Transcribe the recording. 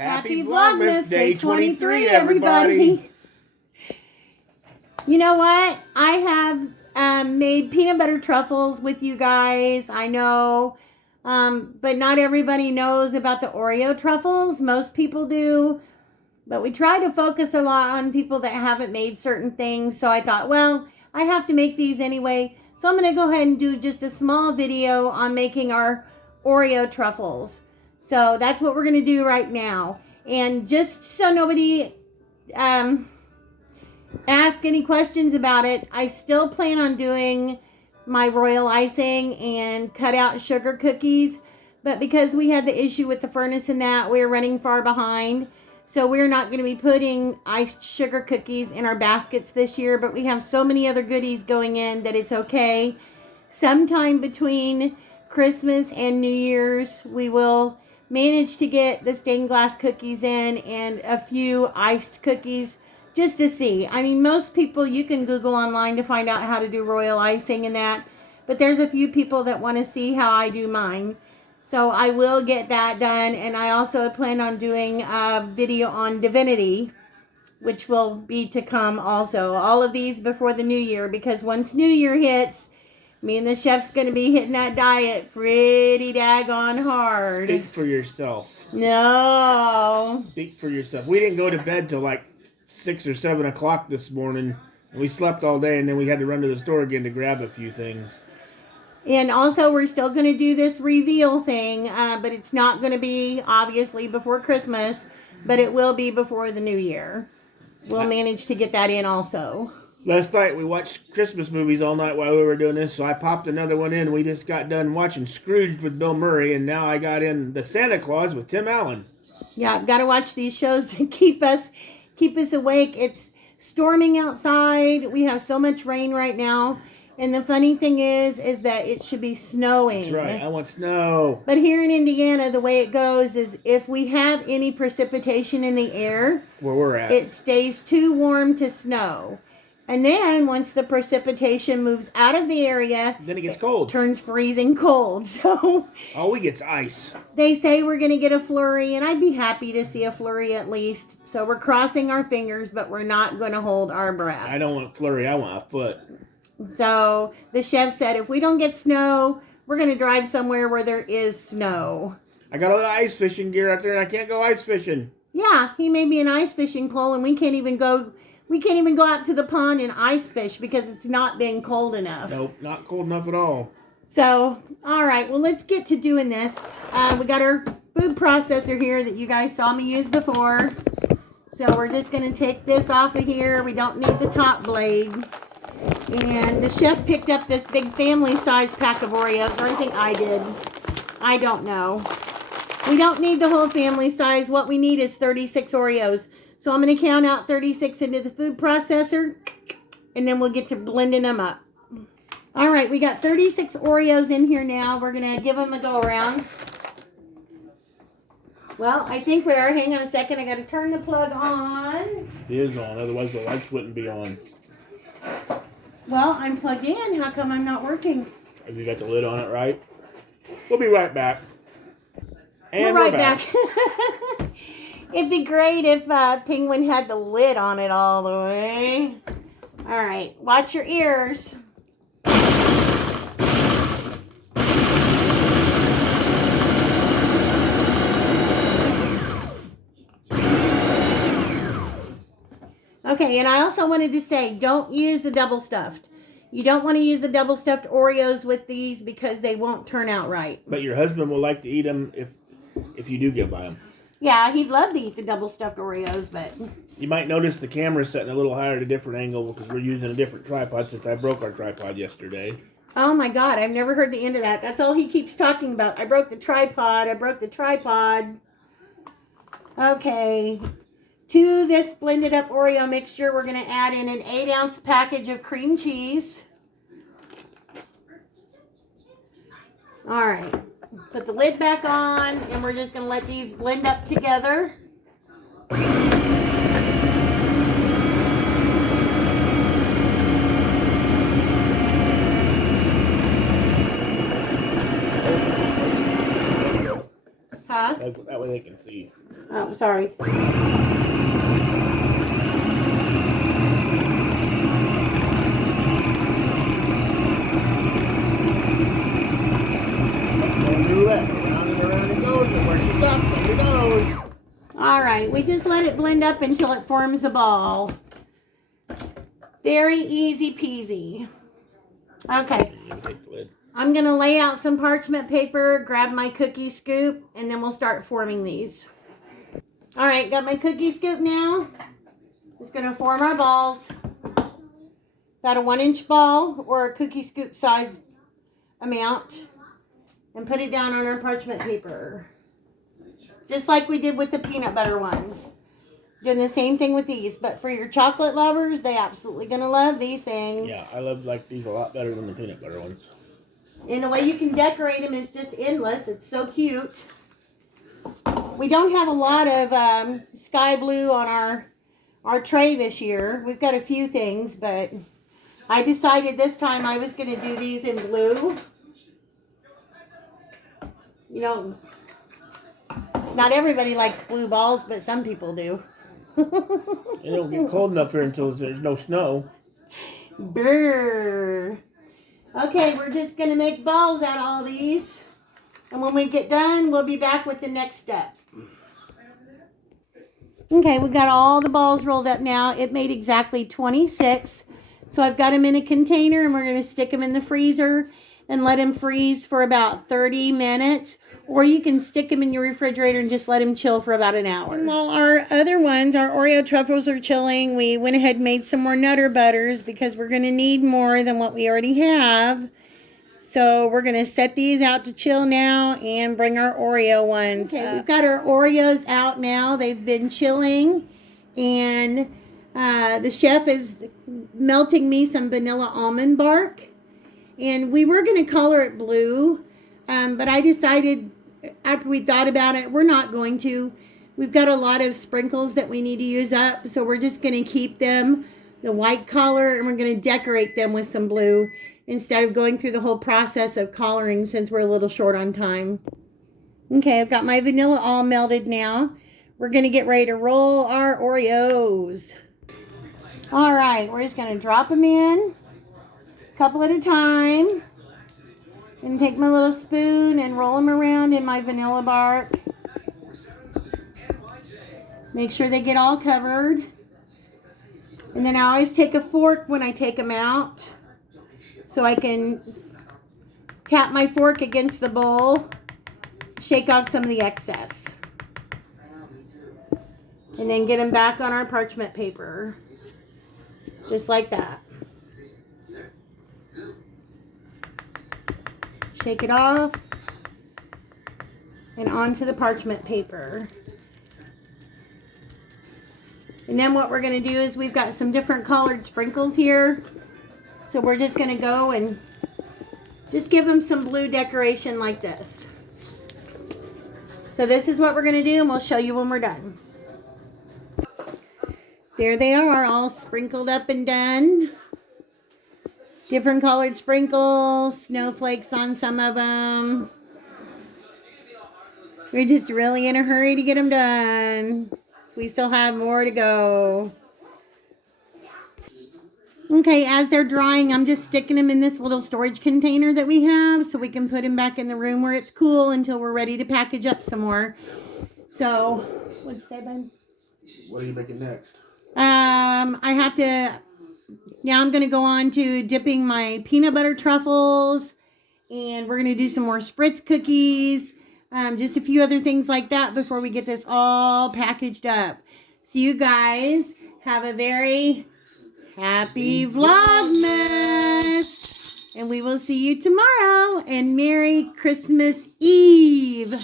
Happy Vlogmas Day 23, everybody. You know what? I have made peanut butter truffles with you guys. I know, but not everybody knows about the Oreo truffles. Most people do, but we try to focus a lot on people that haven't made certain things. So I thought, well, I have to make these anyway. So I'm going to go ahead and do just a small video on making our Oreo truffles. So that's what we're going to do right now. And just so nobody ask any questions about it, I still plan on doing my royal icing and cut out sugar cookies. But because we had the issue with the furnace and that, we're running far behind. So we're not going to be putting iced sugar cookies in our baskets this year. But we have so many other goodies going in that it's okay. Sometime between Christmas and New Year's, we will manage to get the stained glass cookies in and a few iced cookies just to see. I mean, most people, you can Google online to find out how to do royal icing and that, but there's a few people that want to see how I do mine. So I will get that done, and I also plan on doing a video on divinity, which will be to come also. All of these before the new year, because once New Year hits, me and the chef's going to be hitting that diet pretty daggone hard. Speak for yourself. No. Speak for yourself. We didn't go to bed till like 6 or 7 o'clock this morning. And we slept all day, and then we had to run to the store again to grab a few things. And also, we're still going to do this reveal thing, but it's not going to be, obviously, before Christmas, but it will be before the new year. We'll manage to get that in also. Last night, we watched Christmas movies all night while we were doing this, so I popped another one in. We just got done watching Scrooge with Bill Murray, and now I got in The Santa Claus with Tim Allen. Yeah, I've got to watch these shows to keep us awake. It's storming outside. We have so much rain right now. And the funny thing is that it should be snowing. That's right. I want snow. But here in Indiana, the way it goes is if we have any precipitation in the air, where we're at, it stays too warm to snow. And then once the precipitation moves out of the area, then it gets cold. Turns freezing cold. So all we get's ice. They say we're going to get a flurry, and I'd be happy to see a flurry at least. So we're crossing our fingers, but we're not going to hold our breath. I don't want a flurry. I want a foot. So the chef said if we don't get snow, we're going to drive somewhere where there is snow. I got all the ice fishing gear out there, and I can't go ice fishing. Yeah, he made me an ice fishing pole, and we can't even go out to the pond and ice fish because it's not been cold enough. Nope, not cold enough at all. So, all right, well, let's get to doing this. We got our food processor here that you guys saw me use before. So we're just going to take this off of here. We don't need the top blade. And the chef picked up this big family size pack of Oreos, or I think I did. I don't know. We don't need the whole family size. What we need is 36 Oreos. So I'm going to count out 36 into the food processor, and then we'll get to blending them up. All right, we got 36 Oreos in here now. We're going to give them a go around. Well, I think we are. Hang on a second. I got to turn the plug on. It is on, otherwise the lights wouldn't be on. Well, I'm plugged in. How come I'm not working? Have you got the lid on it right? We'll be right back. And we're right back. It'd be great if Penguin had the lid on it all the way. All right, watch your ears. Okay, and I also wanted to say, don't use the double stuffed. You don't want to use the double stuffed Oreos with these because they won't turn out right. But your husband will like to eat them if you do get by them. Yeah, he'd love to eat the double stuffed Oreos, but... You might notice the camera's setting a little higher at a different angle because we're using a different tripod since I broke our tripod yesterday. Oh my God, I've never heard the end of that. That's all he keeps talking about. I broke the tripod. Okay. To this blended up Oreo mixture, we're going to add in an 8-ounce package of cream cheese. All right. Put the lid back on, and we're just going to let these blend up together. Huh? That way they can see. Oh, sorry. All right, we just let it blend up until it forms a ball. Very easy peasy. Okay, I'm going to lay out some parchment paper, grab my cookie scoop, and then we'll start forming these. All right, got my cookie scoop now. Just going to form our balls. Got a 1-inch ball or a cookie scoop size amount, and put it down on our parchment paper. Just like we did with the peanut butter ones. Doing the same thing with these, but for your chocolate lovers, they absolutely gonna love these things. Yeah, I love these a lot better than the peanut butter ones. And the way you can decorate them is just endless. It's so cute. We don't have a lot of sky blue on our tray this year. We've got a few things, but I decided this time I was gonna do these in blue. You know, not everybody likes blue balls, but some people do. It don't get cold enough there until there's no snow. Brrr. Okay, we're just going to make balls out of all these. And when we get done, we'll be back with the next step. Okay, we got all the balls rolled up now. It made exactly 26. So I've got them in a container, and we're going to stick them in the freezer and let them freeze for about 30 minutes. Or you can stick them in your refrigerator and just let them chill for about an hour. And while our other ones, our Oreo Truffles, are chilling, we went ahead and made some more Nutter Butters because we're going to need more than what we already have. So we're going to set these out to chill now and bring our Oreo ones. Okay, we've got our Oreos out now. They've been chilling. And the chef is melting me some vanilla almond bark. And we were going to color it blue. But I decided after we thought about it, we're not going to. We've got a lot of sprinkles that we need to use up. So we're just going to keep them the white color. And we're going to decorate them with some blue instead of going through the whole process of coloring since we're a little short on time. Okay, I've got my vanilla all melted now. We're going to get ready to roll our Oreos. All right, we're just going to drop them in a couple at a time. And take my little spoon and roll them around in my vanilla bark. Make sure they get all covered. And then I always take a fork when I take them out, so I can tap my fork against the bowl, shake off some of the excess. And then get them back on our parchment paper. Just like that. Shake it off and onto the parchment paper. And then what we're going to do is we've got some different colored sprinkles here. So we're just going to go and just give them some blue decoration like this. So this is what we're going to do, and we'll show you when we're done. There they are, all sprinkled up and done. Different colored sprinkles, snowflakes on some of them. We're just really in a hurry to get them done. We still have more to go. Okay, as they're drying, I'm just sticking them in this little storage container that we have so we can put them back in the room where it's cool until we're ready to package up some more. So, what'd you say, Ben? What are you making next? Now I'm going to go on to dipping my peanut butter truffles, and we're going to do some more spritz cookies, just a few other things like that before we get this all packaged up. So you guys have a very happy Vlogmas, and we will see you tomorrow, and Merry Christmas Eve.